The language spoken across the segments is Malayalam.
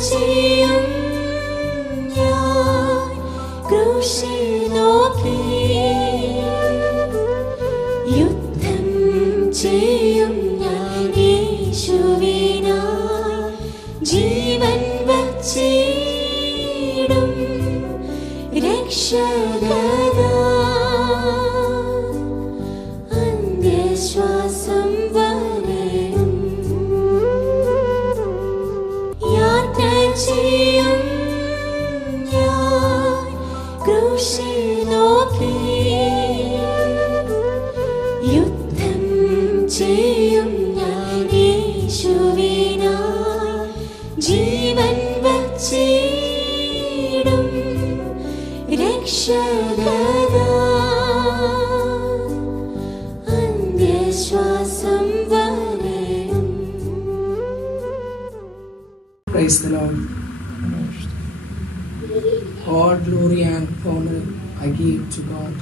ചെയ്യും ഞാൻ ക്രൂശിൽ നോക്കി Praise the Lord. All glory and honor I give to God,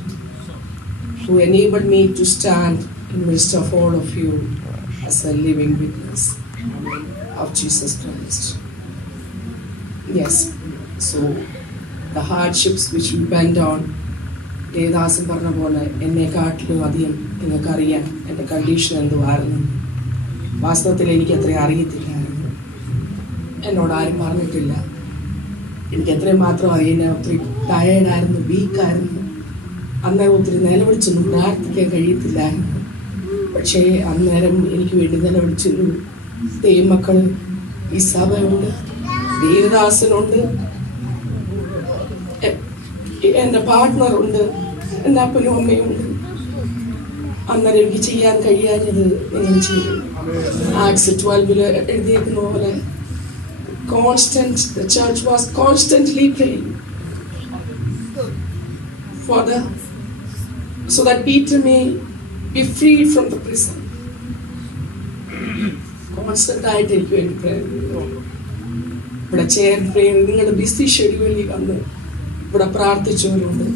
who enabled me to stand in midst of all of you as a living witness of Jesus Christ. Yes, so the hardships which we went on, Devadasan പറഞ്ഞ പോലെ എന്നെക്കാട്ടിലും അധികം നിങ്ങൾക്കറിയാം എൻ്റെ കണ്ടീഷൻ എന്തുവായിരുന്നു വാസ്തവത്തിൽ എനിക്ക് അത്ര അറിയത്തില്ലായിരുന്നു എന്നോട് ആരും പറഞ്ഞിട്ടില്ല. എനിക്ക് എത്രയും മാത്രം അറിയുന്ന ഒത്തിരി ടയേർഡായിരുന്നു വീക്കായിരുന്നു അന്നേരം ഒത്തിരി നിലവിളിച്ചൊന്നും പ്രാർത്ഥിക്കാൻ കഴിയത്തില്ലായിരുന്നു പക്ഷേ അന്നേരം എനിക്ക് വേണ്ടി നിലവിളിച്ചൊരു ദൈവമക്കൾ ഈ സഭയുണ്ട് ദേവദാസനുണ്ട് എന്റെ പാർട്ട്ണറുണ്ട് എന്റെ അപ്പനും അമ്മയുണ്ട്. അന്നേരം എനിക്ക് ചെയ്യാൻ കഴിയാഞ്ഞത് നിങ്ങൾ ചെയ്തു. ആക്സ് ട്വൽവിൽ എഴുതിയേക്കുന്ന പോലെ constant, the church was constantly praying for the, so that Peter may be freed from the prison. Constant ആയിട്ട് എനിക്ക് വേണ്ടി ഇവിടെ ചെയർ പ്രേ നിങ്ങളുടെ ബിസി ഷെഡ്യൂളിൽ വന്ന് ഇവിടെ പ്രാർത്ഥിച്ചവരുണ്ട്.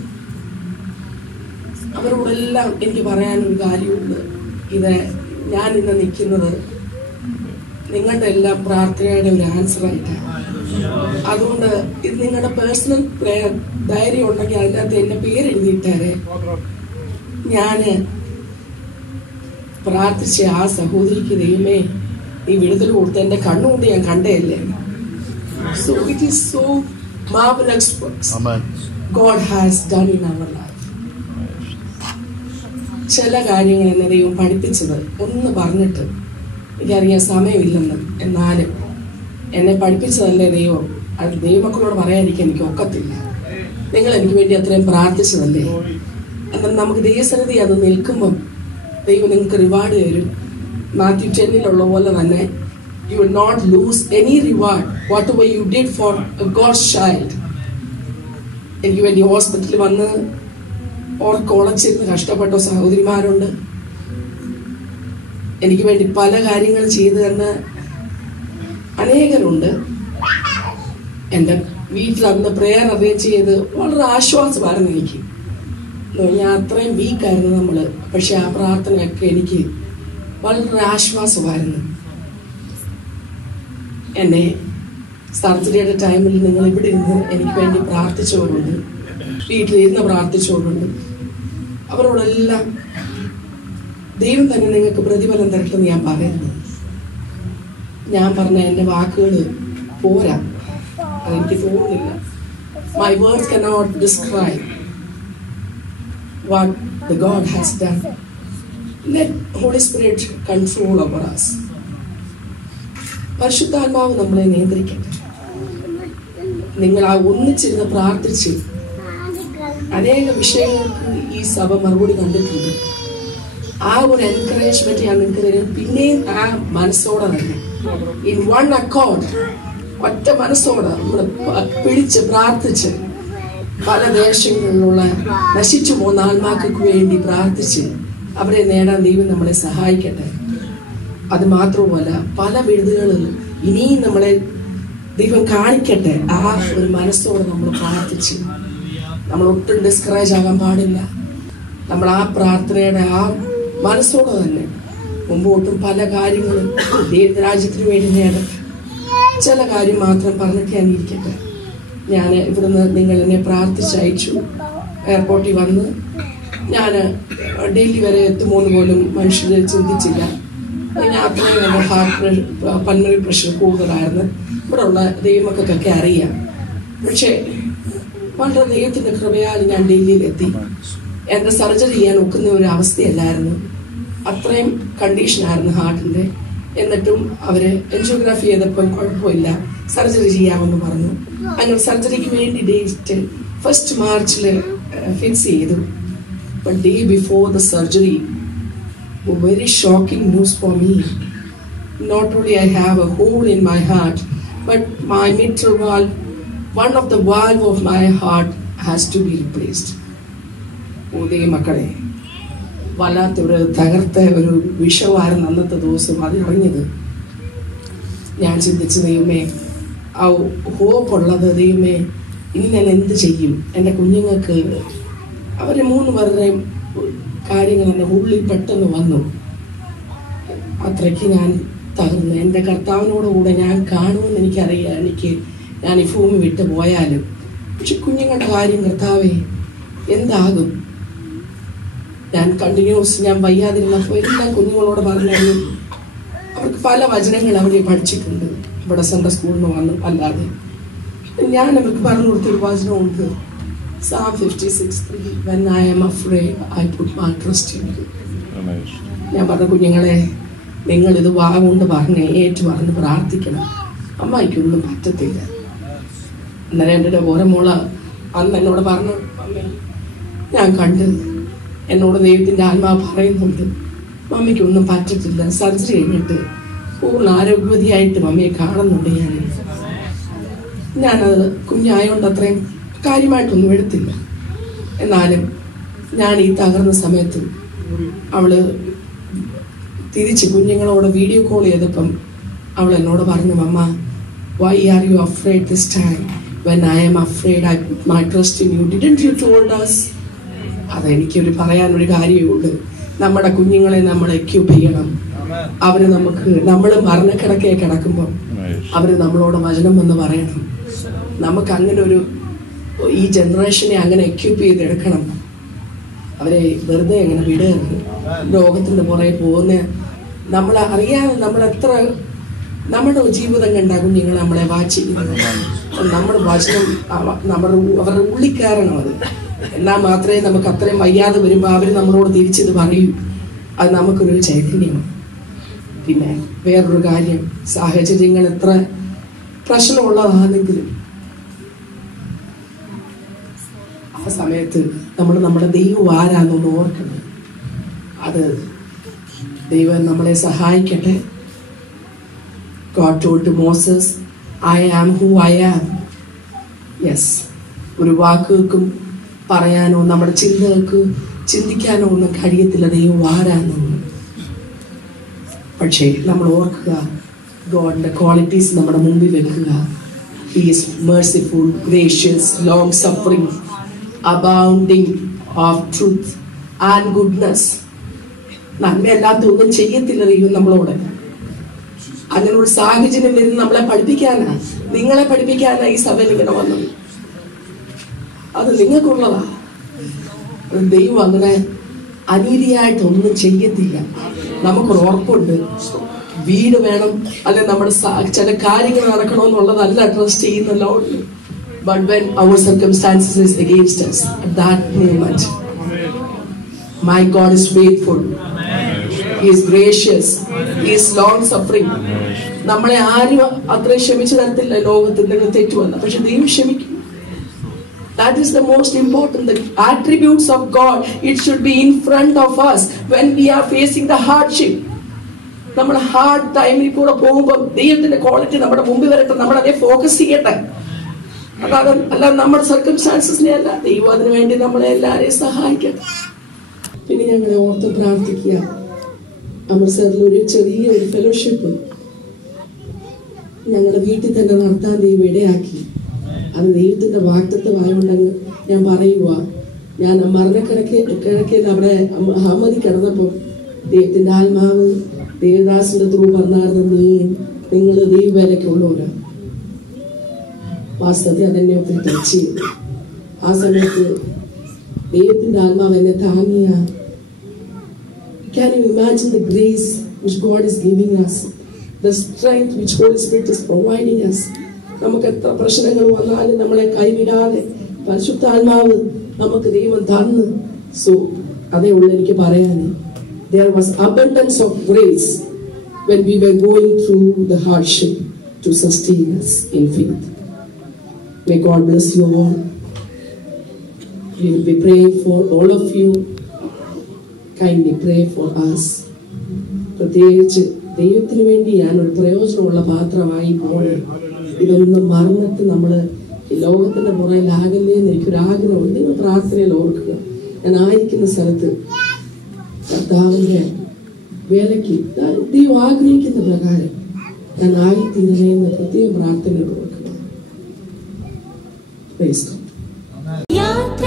അവരോടെല്ലാം എനിക്ക് പറയാനൊരു കാര്യമുണ്ട്. ഇത് ഞാൻ ഇന്ന് നിൽക്കുന്നത് നിങ്ങളുടെ എല്ലാ പ്രാർത്ഥനയുടെ ഒരു ആൻസർ ആയിട്ടാണ് അതുകൊണ്ട് ഇത് നിങ്ങളുടെ പേഴ്സണൽ പ്രേയർ ധൈര്യം ഉണ്ടെങ്കിൽ അതിനകത്ത് എന്റെ പേര് എഴുതിയിട്ടേരെ ഞാൻ പ്രാർത്ഥിച്ച ആ സഹോദരിക്ക് ദൈവമേ ഈ വിടുതൽ കൊടുത്ത് എന്റെ കണ്ണുകൊണ്ട് ഞാൻ കണ്ടേയല്ലേ so it is so marvellous. God has done in our life ചില കാര്യങ്ങൾ എന്നെ ദൈവം പഠിപ്പിച്ചത് ഒന്ന് പറഞ്ഞിട്ട് എനിക്കറിയാൻ സമയമില്ലെന്ന്. എന്നാലും എന്നെ പഠിപ്പിച്ചതല്ലേ ദൈവം? അത് ദൈവമക്കളോട് പറയാനിരിക്കാൻ എനിക്ക് ഒക്കത്തില്ല. നിങ്ങൾ എനിക്ക് വേണ്ടി അത്രയും പ്രാർത്ഥിച്ചതല്ലേ? എന്നാൽ നമുക്ക് ദൈവസന്നിധി അത് നിൽക്കുമ്പം ദൈവം നിങ്ങൾക്ക് റിവാർഡ് തരും. മാത്യു ടെന്നിലുള്ള പോലെ തന്നെ you will not lose any reward whatever you did for God child എനിക്ക് വേണ്ടി ഹോസ്പിറ്റലിൽ വന്ന് ഓർക്കൊളച്ചിരുന്ന് കഷ്ടപ്പെട്ട സഹോദരിമാരുണ്ട്. എനിക്ക് വേണ്ടി പല കാര്യങ്ങൾ ചെയ്തു തന്ന അനേകരുണ്ട്. എന്റെ വീട്ടിൽ അന്ന് പ്രേയർ അറേഞ്ച് ചെയ്ത് വളരെ ആശ്വാസമായിരുന്നു എനിക്ക്. ഞാൻ അത്രയും വീക്കായിരുന്നു നമ്മൾ പക്ഷെ ആ പ്രാർത്ഥനയൊക്കെ എനിക്ക് വളരെ ആശ്വാസമായിരുന്നു. എന്നെ സർജറിയുടെ ടൈമിൽ നിങ്ങൾ ഇവിടെ ഇരുന്ന് എനിക്ക് വേണ്ടി പ്രാർത്ഥിച്ചവരുണ്ട്. വീട്ടിലിരുന്ന് പ്രാർത്ഥിച്ചവരുണ്ട്. അവരോടെല്ലാം ദൈവം തന്നെ നിങ്ങൾക്ക് പ്രതിഫലം തരട്ടെന്ന് ഞാൻ പറയുന്നത് ഞാൻ പറഞ്ഞ എന്റെ വാക്കുകൾ പോരാ. അതെനിക്ക് തോന്നുന്നില്ല. My words cannot describe what the God has done holy spirit control over us പരിശുദ്ധാത്മാവ് നമ്മളെ നിയന്ത്രിക്കട്ടെ. നിങ്ങൾ ആ ഒന്നിച്ചിരുന്ന് പ്രാർത്ഥിച്ച് അനേക വിഷയങ്ങൾക്ക് ഈ സഭ മറുപടി കണ്ടിട്ടുണ്ട്. ആ ഒരു എൻകറേജ്മെന്റ് ഞാൻ നിങ്ങൾക്ക് തരും. പിന്നെയും ആ മനസ്സോടെ തന്നെ. ഇൻ വൺ അക്കൗണ്ട് ഒറ്റ മനസ്സോടെ നമ്മൾ പിടിച്ച് പ്രാർത്ഥിച്ച് പല ദേശങ്ങളിലുള്ള നശിച്ചു പോകുന്ന ആത്മാക്കൾക്ക് വേണ്ടി പ്രാർത്ഥിച്ച് അവരെ നേടാൻ ദൈവം നമ്മളെ സഹായിക്കട്ടെ. അത് മാത്രവുമല്ല പല വിടുതലുകളിൽ ഇനിയും നമ്മളെ ദൈവം കാണിക്കട്ടെ. ആ ഒരു മനസ്സോടെ നമ്മൾ പ്രാർത്ഥിച്ച് നമ്മൾ ഒട്ടും ഡിസ്കറേജ് ആകാൻ പാടില്ല. നമ്മൾ ആ പ്രാർത്ഥനയുടെ ആ മനസ്സോടെ തന്നെ. മുമ്പോട്ടും പല കാര്യങ്ങളും രാജ്യത്തിന് വേണ്ടി നേടട്ടെ ചില കാര്യം മാത്രം പറഞ്ഞിട്ട് ഞാൻ ഇരിക്കട്ടെ. ഞാൻ ഇവിടുന്ന് നിങ്ങൾ എന്നെ പ്രാർത്ഥിച്ചയച്ചു എയർപോർട്ടിൽ വന്ന് ഞാൻ ഡൽഹി വരെ എത്തുമോന്ന് പോലും മനുഷ്യർ ചിന്തിച്ചില്ല. ഞാൻ അത്രയും എന്റെ ഹാർട്ട് പ്രഷർ പൾമറി പ്രഷർ കൂടുതലായിരുന്നു. ഇവിടെ ഉള്ള ദൈവമക്കൾക്കൊക്കെ അറിയാം. പക്ഷേ വളരെ ദൈവത്തിന്റെ കൃപയാൽ ഞാൻ ഡൽഹിയിലെത്തി എന്റെ സർജറി ചെയ്യാൻ ഒക്കുന്ന ഒരു അവസ്ഥയല്ലായിരുന്നു. അത്രയും കണ്ടീഷനായിരുന്നു ഹാർട്ടിന്റെ. എന്നിട്ടും അവർ എൻജിയോഗ്രാഫി ചെയ്തപ്പോൾ കുഴപ്പമില്ല. സർജറി ചെയ്യാമെന്ന് പറഞ്ഞു. അങ്ങനെ സർജറിക്ക് വേണ്ടി ഡേറ്റ് ഫസ്റ്റ് മാർച്ചിൽ ഫിക്സ് ചെയ്തു. But day before the surgery very shocking news for me Not only I have a hole in my heart, but my mitral valve, one of the valve of my heart has to be replaced. ഉദയ മക്കളെ വല്ലാത്തൊരു തകർത്ത ഒരു വിഷമായിരുന്നു അന്നത്തെ ദിവസം. അത് ഞാൻ ചിന്തിച്ചു ദൈവമേ ആ ഹോപ്പുള്ളത് ദൈവമേ ഇനി ഞാൻ എന്ത് ചെയ്യും? എന്റെ കുഞ്ഞുങ്ങൾക്ക് അവരെ മൂന്ന് പേരുടെയും കാര്യങ്ങൾ എന്റെ ഉള്ളിൽ പെട്ടെന്ന് വന്നു. അത്രയ്ക്ക് ഞാൻ തകർന്നു. എന്റെ കർത്താവിനോട് കൂടെ ഞാൻ കാണുമെന്ന് എനിക്കറിയാം. എനിക്ക് ഞാൻ ഈ ഭൂമി വിട്ടു പോയാലും. പക്ഷെ കുഞ്ഞുങ്ങളുടെ കാര്യം കർത്താവേ എന്താകും? ഞാൻ കണ്ടിന്യൂസ് ഞാൻ വയ്യാതിരുന്നപ്പോൾ എല്ലാ കുഞ്ഞുങ്ങളോട് പറഞ്ഞു അവർക്ക് പല വചനങ്ങൾ അവിടെ പഠിച്ചിട്ടുണ്ട്. ഇവിടെ സെൻട്രൽ സ്കൂളിൽ നിന്ന് വന്നു അല്ലാതെ. ഞാൻ അവർക്ക് പറഞ്ഞു കൊടുത്തൊരു വചനമുണ്ട്. Psalm 56 When I am afraid, I put you. ഞാൻ പറഞ്ഞ കുഞ്ഞുങ്ങളെ നിങ്ങൾ ഇത് വാ കൊണ്ട് പറഞ്ഞ് ഏറ്റു പറഞ്ഞ് പ്രാർത്ഥിക്കണം. അമ്മയ്ക്കൊന്നും പറ്റത്തില്ല. അന്നേരം എന്റെ ഓരോ മോൾ അന്ന് എന്നോട് പറഞ്ഞു ഞാൻ കണ്ട്. എന്നോട് ദൈവത്തിന്റെ ആത്മാവ് പറയുന്നുണ്ട്. മമ്മിക്ക് ഒന്നും പറ്റത്തില്ല. സർജറി കഴിഞ്ഞിട്ട് പൂർണ ആരോഗ്യവതിയായിട്ട് മമ്മിയെ കാണുന്നുണ്ട് ഞാൻ. ഞാനത് കുഞ്ഞായോണ്ട് അത്രയും കാര്യമായിട്ടൊന്നും എടുത്തില്ല. എന്നാലും ഞാൻ ഈ തകർന്ന സമയത്ത് അവൾ തിരിച്ച് കുഞ്ഞുങ്ങളോട് വീഡിയോ കോൾ ചെയ്തപ്പം അവൾ എന്നോട് പറഞ്ഞു അമ്മ why are you afraid this time when I am afraid I my trust you didn't you told us അതെനിക്കൊരു പറയാനൊരു കാര്യമുണ്ട് നമ്മുടെ കുഞ്ഞുങ്ങളെ നമ്മൾ എക്യൂപ്പ് ചെയ്യണം. അവർ നമുക്ക് നമ്മൾ മരണക്കിടക്കെ കിടക്കുമ്പോൾ അവർ നമ്മളോട് വചനം വന്ന് പറയണം. നമുക്ക് അങ്ങനെ ഒരു ഈ ജനറേഷനെ അങ്ങനെ എക്യൂപ്പ് ചെയ്തെടുക്കണം. അവരെ വെറുതെ അങ്ങനെ വിടരുത്. ലോകത്തിന്റെ പുറകെ പോകുന്ന നമ്മളെ അറിയാതെ നമ്മൾ എത്ര നമ്മുടെ ജീവിതം കണ്ട കുഞ്ഞുങ്ങൾ നമ്മളെ വാച്ച് ചെയ്യുന്നത്. നമ്മുടെ വചനം നമ്മുടെ അവരുടെ ഉള്ളിക്കാരണം അത്. എന്നാൽ മാത്രമേ നമുക്ക് അത്രയും വയ്യാതെ വരുമ്പോൾ അവർ നമ്മളോട് തിരിച്ചത് പറയൂ. അത് നമുക്കൊരു ചൈതന്യമാണ്. പിന്നെ വേറൊരു കാര്യം സാഹചര്യങ്ങൾ എത്ര പ്രശ്നമുള്ളതാണെങ്കിലും ആ സമയത്ത് നമ്മൾ നമ്മുടെ ദൈവം ആരാന്നൊന്ന് ഓർക്കണം. അത് ദൈവം നമ്മളെ സഹായിക്കട്ടെ. God told Moses I am who I am yes ഒരു വാക്കുകൾക്കും പറയാനോ നമ്മുടെ ചിന്തകൾക്ക് ചിന്തിക്കാനോ ഒന്നും കഴിയത്തില്ല. ദൈവം ആരാന്നൊന്നും പക്ഷേ നമ്മൾ ഓർക്കുക ഗോഡിന്റെ ക്വാളിറ്റീസ് നമ്മുടെ മുമ്പിൽ വെക്കുക. He is merciful gracious long suffering abounding of truth and goodness നന്മയല്ലാത്ത ഒന്നും ചെയ്യത്തില്ല ദൈവം നമ്മളോട്. അങ്ങനെ ഒരു സാഹചര്യം വരുന്ന നമ്മളെ പഠിപ്പിക്കാനാ. നിങ്ങളെ പഠിപ്പിക്കാനാ ഈ സഭയിൽ ഇങ്ങനെ വന്നത്. അത് നിങ്ങൾക്കുള്ളതാ. ദൈവം അങ്ങനെ അനീതിയായിട്ട് ഒന്നും ചെയ്യത്തില്ല. നമുക്കൊരു ഉറപ്പുണ്ട്. വീട് വേണം. അല്ലെ നമ്മുടെ ചില കാര്യങ്ങൾ നടക്കണമെന്നുള്ളതല്ല ട്രസ്റ്റ് ചെയ്യുന്ന lord but when our circumstances is against us at that moment my god is faithful. He is gracious. He is long suffering നമ്മളെ ആരും അത്രയും ക്ഷമിച്ചു തരത്തില്ല ലോകത്ത് എന്തെങ്കിലും തെറ്റ് വന്ന പക്ഷെ ദൈവം ക്ഷമിക്കും. That is the most important. The attributes of God, it should be in front of us when we are facing the hardship. നമ്മൾ ഹാർഡ് ടൈമിൽ കൂടെ പോകുമ്പോൾ ദൈവത്തിന്റെ ക്വാളിറ്റി നമ്മുടെ മുമ്പിൽ വരട്ടെ നമ്മൾ അതേ ഫോക്കസ് ചെയ്യട്ടെ. അല്ലാതെ അല്ല നമ്മുടെ സർക്കംസ്റ്റാൻസസിനെ അല്ല ദൈവം അതിനു വേണ്ടി നമ്മളെ എല്ലാവരെയും സഹായിക്കട്ടെ പിന്നെ ഞങ്ങൾ ഓർത്ത് പ്രാർത്ഥിക്കുക. അമൃത്സറിൽ ഒരു ചെറിയ ഒരു ഫെലോഷിപ്പ് ഞങ്ങളുടെ വീട്ടിൽ തന്നെ നടത്താൻ ദൈവം ഇടയാക്കി. അത് ദൈവത്തിന്റെ വാക്തത്വമായോണ്ടങ്ങ് ഞാൻ പറയുക ഞാൻ മരണക്കിടക്ക് കിടക്കയിൽ അവിടെ അഹമ്മദി കിടന്നപ്പോൾ ദൈവത്തിന്റെ ആത്മാവ് ദേവദാസിന്റെ ത്രൂ പറഞ്ഞായിരുന്നു നീ നിങ്ങൾ ദൈവവേലയ്ക്കുള്ളവരാ വാസ്തവത്തിൽ അതെന്നെ ഒത്തിരി ടച്ച് ചെയ്തു ആ സമയത്ത് ദൈവത്തിന്റെ ആത്മാവ് എന്നെ താങ്ങിയ Can you imagine the grace which God is giving us? The strength which Holy Spirit is providing us. നമുക്ക് എത്ര പ്രശ്നങ്ങൾ വന്നാലും നമ്മളെ കൈവിടാതെ പരിശുദ്ധാത്മാവ് നമുക്ക് ദൈവം തന്ന് സോ അതേ ഉള്ളൂ എനിക്ക് പറയാൻ there was abundance of grace when we were going through the hardship to sustain us in faith. May God bless you. We will be praying for all of you. Kindly pray for us. പ്രത്യേകിച്ച് ദൈവത്തിന് വേണ്ടി ഞാൻ ഒരു പ്രയോജനമുള്ള പാത്രമായി പോണേ ഇതൊന്നും മറന്നിട്ട് നമ്മൾ ലോകത്തിന്റെ പുറകിലാകല്ലേ എന്ന് എനിക്കൊരു ആഗ്രഹമുണ്ട് നിങ്ങൾ പ്രാർത്ഥനയിൽ ഓർക്കുക. ഞാൻ ആയിരിക്കുന്ന സ്ഥലത്ത് കർത്താവിന്റെ വേലയ്ക്ക് ദൈവം ആഗ്രഹിക്കുന്ന പ്രകാരം ഞാൻ ആയിത്തീരണേ എന്ന് പ്രത്യേകം പ്രാർത്ഥനയിൽ ഓർക്കുക. യാത്ര